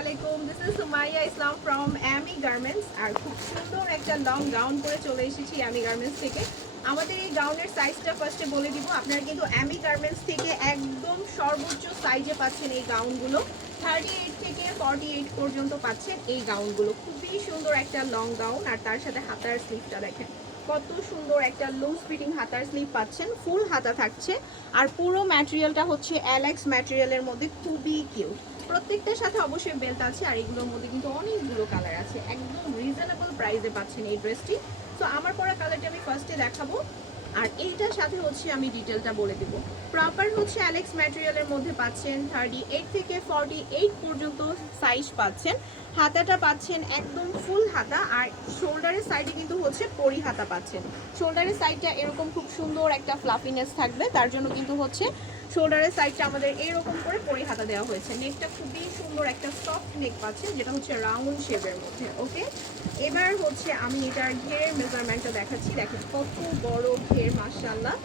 আলাইকুম this is Sumaiya Islam from Amy garments আর খুব সুন্দর একটা লং গাউন পরে চলে এসেছি অ্যামি গার্মেন্টস থেকে। আমাদের এই গাউনের সাইজটা ফার্স্টে বলে দিব। আপনারা কিন্তু অ্যামি গার্মেন্টস থেকে একদম সর্বোচ্চ সাইজে পাচ্ছেন এই গাউনগুলো থার্টি এইট থেকে ফর্টি এইট পর্যন্ত পাচ্ছেন এই গাউনগুলো খুবই সুন্দর একটা লং গাউন আর তার সাথে হাতার স্লিভটা দেখেন। কত সুন্দর একটা লুজ ফিটিং হাতার স্লিভ পাচ্ছেন। ফুল হাতা থাকছে। আর পুরো ম্যাটেরিয়ালটা হচ্ছে অ্যালেক্স ম্যাটেরিয়ালের মধ্যে। খুবই কিউট প্রত্যেকটার সাথে অবশ্যই বেল্ট আছে, আর এগুলোর মধ্যে কিন্তু অনেকগুলো কালার আছে। একদম রিজনেবল প্রাইসে পাচ্ছেন এই ড্রেসটি তো আমার পরা কালারটা আমি ফার্স্টে দেখাবো, আর এইটার সাথে হচ্ছে আমি ডিটেলটা বলে দেবো। প্রপার হচ্ছে অ্যালেক্স ম্যাটেরিয়ালের মধ্যে পাচ্ছেন থার্টি এইট থেকে ফর্টি এইট পর্যন্ত সাইজ পাচ্ছেন। হাতাটা পাচ্ছেন একদম ফুল হাতা, আর শোল্ডারের সাইডে কিন্তু হচ্ছে পরি হাতা পাচ্ছেন। শোল্ডারের সাইডটা এরকম খুব সুন্দর একটা ফ্লাফিনেস থাকবে, তার জন্য কিন্তু হচ্ছে শোল্ডারের সাইডটা আমাদের এরকম করে পরি হাতা দেওয়া হয়েছে। নেকটা খুবই সুন্দর একটা সফট নেক পাচ্ছেন যেটা হচ্ছে রাউন্ড শেপের মধ্যে ওকে এবার হচ্ছে আমি এটার ঘেরের মেজারমেন্টটা দেখাচ্ছি। দেখেন কত বড় ঘের মার্শাল্লাহ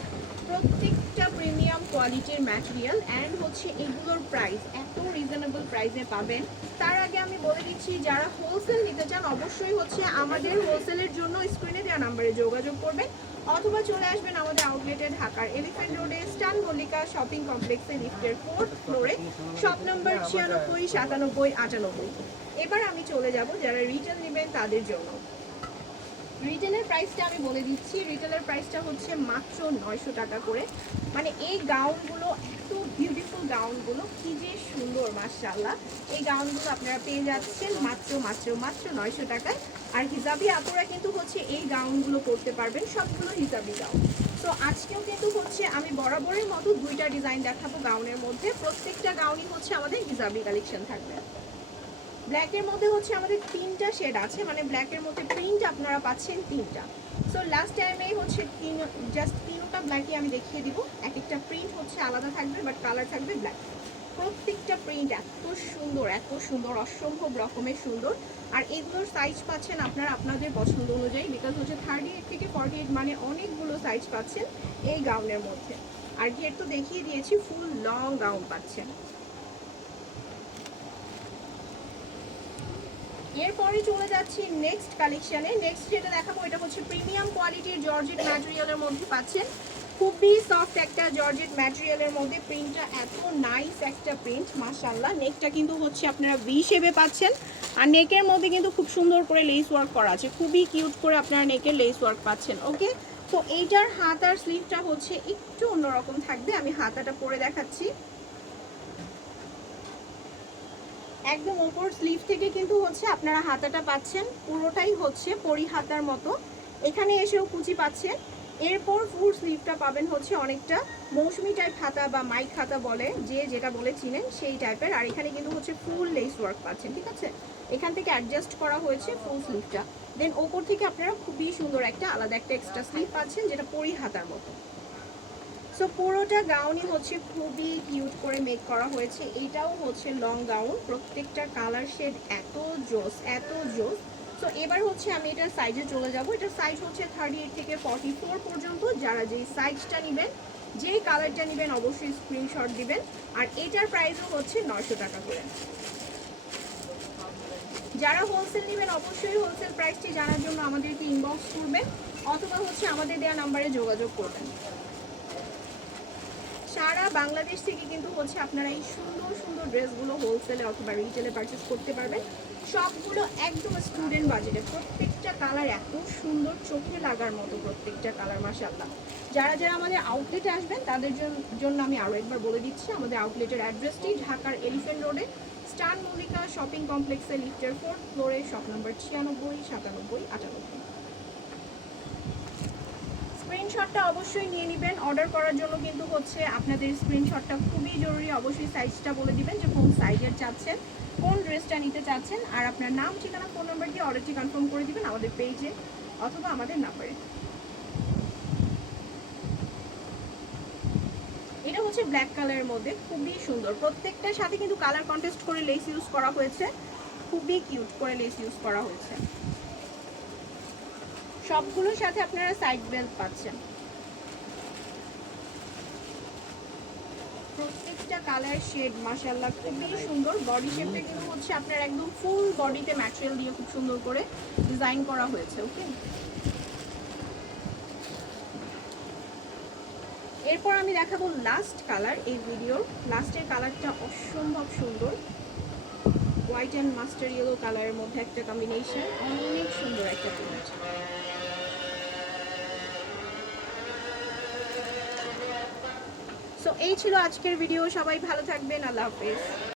প্রত্যেকটা প্রিমিয়াম কোয়ালিটির ম্যাটেরিয়াল অ্যান্ড হচ্ছে এগুলোর প্রাইস এত রিজনেবল প্রাইসে পাবেন। তার আগে আমি বলে দিচ্ছি, যারা হোলসেল নিতে চান, অবশ্যই হচ্ছে আমাদের হোলসেলের জন্য স্ক্রিনে দেওয়া নাম্বারে যোগাযোগ করবেন। অথবা চলে আসবেন আমাদের আউটলেটে ঢাকার এলিফ্যান্ট রোডে স্টান মল্লিকা শপিং কমপ্লেক্সে লিফটের ফোর্থ ফ্লোরে শপ নম্বর ছিয়ানব্বই, সাতানব্বই, আটানব্বই। এবার আমি চলে যাব যারা রিটেল নেবেন তাদের জন্য। রিটেলের প্রাইসটা আমি বলে দিচ্ছি। রিটেলের প্রাইসটা হচ্ছে মাত্র নয়শো টাকা করে। মানে এই গাউনগুলো বিউটিফুল গাউনগুলো কি যে সুন্দর মার্শাল্লাহ এই গাউনগুলো আপনারা পেয়ে যাচ্ছেন মাত্র মাত্র মাত্র নয়শো টাকায়। আর হিজাবি আপুরা কিন্তু হচ্ছে এই গাউনগুলো করতে পারবেন, সবগুলো হিজাবি গাউন তো আজকেও কিন্তু হচ্ছে আমি বরাবরের মতো দুইটা ডিজাইন দেখাবো গাউনের মধ্যে। প্রত্যেকটা গাউনই হচ্ছে আমাদের হিজাবি কালেকশন থাকবে। ব্ল্যাকের মধ্যে হচ্ছে আমাদের তিনটা শেড আছে মানে ব্ল্যাকের মধ্যে প্রিন্ট আপনারা পাচ্ছেন তিনটা। সো লাস্ট টাইমেই হচ্ছে তিন জাস্ট তিনটা ব্ল্যাকই আমি দেখিয়ে দিব। এক একটা প্রিন্ট হচ্ছে আলাদা থাকবে বাট কালার থাকবে ব্ল্যাক প্রত্যেকটা প্রিন্ট এত সুন্দর এত সুন্দর, অসম্ভব রকমের সুন্দর। আর এগুলোর সাইজ পাচ্ছেন আপনারা আপনাদের পছন্দ অনুযায়ী বিকজ হচ্ছে থার্টি এইট থেকে ফর্টি এইট মানে অনেকগুলো সাইজ পাচ্ছেন এই গাউনের মধ্যে। আর ঘের তো দেখিয়ে দিয়েছি ফুল লং গাউন পাচ্ছেন। এরপরে চলে যাচ্ছি নেক্সট কালেকশানে নেক্সট যেটা দেখাবো, এটা হচ্ছে প্রিমিয়াম কোয়ালিটির জর্জেট ম্যাটেরিয়ালের মধ্যে পাচ্ছেন। খুবই সফট একটা জর্জেট ম্যাটেরিয়ালের মধ্যে প্রিন্টটা এত নাইস একটা প্রিন্ট মাশাল্লাহ নেকটা কিন্তু হচ্ছে আপনারা ভি শেপে পাচ্ছেন। আর নেকের মধ্যে কিন্তু খুব সুন্দর করে লেস ওয়ার্ক করা আছে। খুবই কিউট করে আপনারা নেকের লেস ওয়ার্ক পাচ্ছেন ওকে তো এইটার হাত আর স্লিভটা হচ্ছে একটু অন্যরকম থাকবে। আমি হাতাটা পরে দেখাচ্ছি। একদম ওপর স্লিভ থেকে কিন্তু হচ্ছে আপনারা হাতাটা পাচ্ছেন, পুরোটাই হচ্ছে পরি হাতার মতো। এখানে এসেও কুচি পাচ্ছেন। এরপর ফুল স্লিভটা পাবেন হচ্ছে অনেকটা মৌসুমি টাইপ খাতা বা মাইক খাতা বলে, যে যেটা বলে চিনেন সেই টাইপের আর এখানে কিন্তু হচ্ছে ফুল লেস ওয়ার্ক পাচ্ছেন, ঠিক আছে? এখান থেকে অ্যাডজাস্ট করা হয়েছে ফুল স্লিভটা। দেন ওপর থেকে আপনারা খুবই সুন্দর একটা আলাদা একটা এক্সট্রা স্লিভ পাচ্ছেন, যেটা পরি হাতার মতো। সো পুরোটা গাউনই হচ্ছে খুবই কিউট করে মেক করা হয়েছে। এইটাও হচ্ছে লং গাউন প্রত্যেকটা কালার শেড এত জোস এত জোস। সো এবার হচ্ছে আমি এটার সাইজে চলে যাব। এটার সাইজ হচ্ছে থার্টি এইট থেকে ফর্টি ফোর পর্যন্ত। যারা যেই সাইজটা নেবেন, যেই কালারটা নেবেন, অবশ্যই স্ক্রিনশট দিবেন। আর এটার প্রাইসও হচ্ছে নয়শো টাকা করে। যারা হোলসেল নেবেন, অবশ্যই হোলসেল প্রাইসটি জানার জন্য আমাদেরকে ইনবক্স করবেন। অথবা হচ্ছে আমাদের দেওয়া নাম্বারে যোগাযোগ করবেন। সারা বাংলাদেশ থেকে কিন্তু হচ্ছে আপনারা এই সুন্দর সুন্দর ড্রেসগুলো হোলসেলে অথবা রিটেলে পারচেস করতে পারবেন। সবগুলো একদম স্টুডেন্ট বাজেটে প্রত্যেকটা কালার এত সুন্দর চোখে লাগার মতো প্রত্যেকটা কালার মাসাল্লাহ যারা যারা আমাদের আউটলেটে আসবেন, তাদের জন্য আমি আরও একবার বলে দিচ্ছি, আমাদের আউটলেটের অ্যাড্রেসটি ঢাকার এলিফেন্ট রোডে স্টার মল্লিকা শপিং কমপ্লেক্সে লিফটের ফোর্থ ফ্লোরে শপ নম্বর ছিয়ানব্বই, সাতানব্বই, আটানব্বই। স্ক্রিনশটটা অবশ্যই নিয়ে নেবেন। অর্ডার করার জন্য কিন্তু হচ্ছে আপনাদের স্ক্রিনশটটা খুবই জরুরি। অবশ্যই সাইজটা বলে দিবেন যে কোন সাইজের চাচ্ছেন, কোন ড্রেসটা নিতে চাচ্ছেন, আর আপনার নাম, ঠিকানা ফোন নাম্বার দিয়ে অর্ডারটি কনফার্ম করে দিবেন আমাদের পেজে অথবা আমাদের নাম্বারে এটা হচ্ছে ব্ল্যাক কালারের মধ্যে, খুবই সুন্দর। প্রত্যেকটার সাথে কিন্তু কালার কন্টেস্ট করে লেস ইউজ করা হয়েছে। খুবই কিউট করে লেস ইউজ করা হয়েছে। সবগুলোর সাথে আপনারা সাইড বেল্ট পাচ্ছেন। প্রত্যেকটা কালার শেড মাশাআল্লাহ, খুবই সুন্দর। বডি শেপটা কিন্তু হচ্ছে আপনার একদম ফুল বডিতে ম্যাটেরিয়াল দিয়ে খুব সুন্দর করে ডিজাইন করা হয়েছে ওকে এরপর আমি দেখাবো লাস্ট কালার এই ভিডিওর লাস্টের কালারটা অসম্ভব সুন্দর। হোয়াইট অ্যান্ড মাস্টার ইয়েলো কালারের মধ্যে একটা কম্বিনেশন অনেক সুন্দর একটা এই ছিল আজকের ভিডিও সবাই ভালো থাকবেন। আল্লাহ হাফেজ।